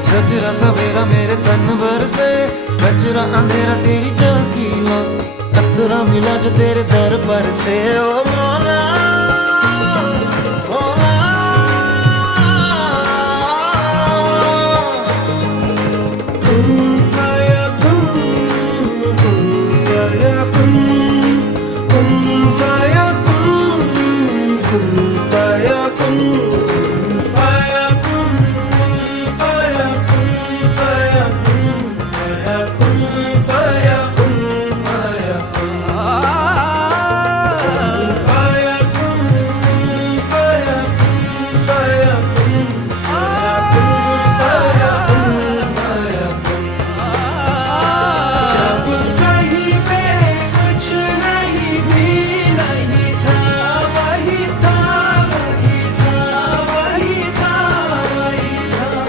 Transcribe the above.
सजरा सवेरा मेरे तन भर से, कचरा अंधेरा तेरी झांकी ला, कतरा मिला जो तेरे दर पर से। ओ मौला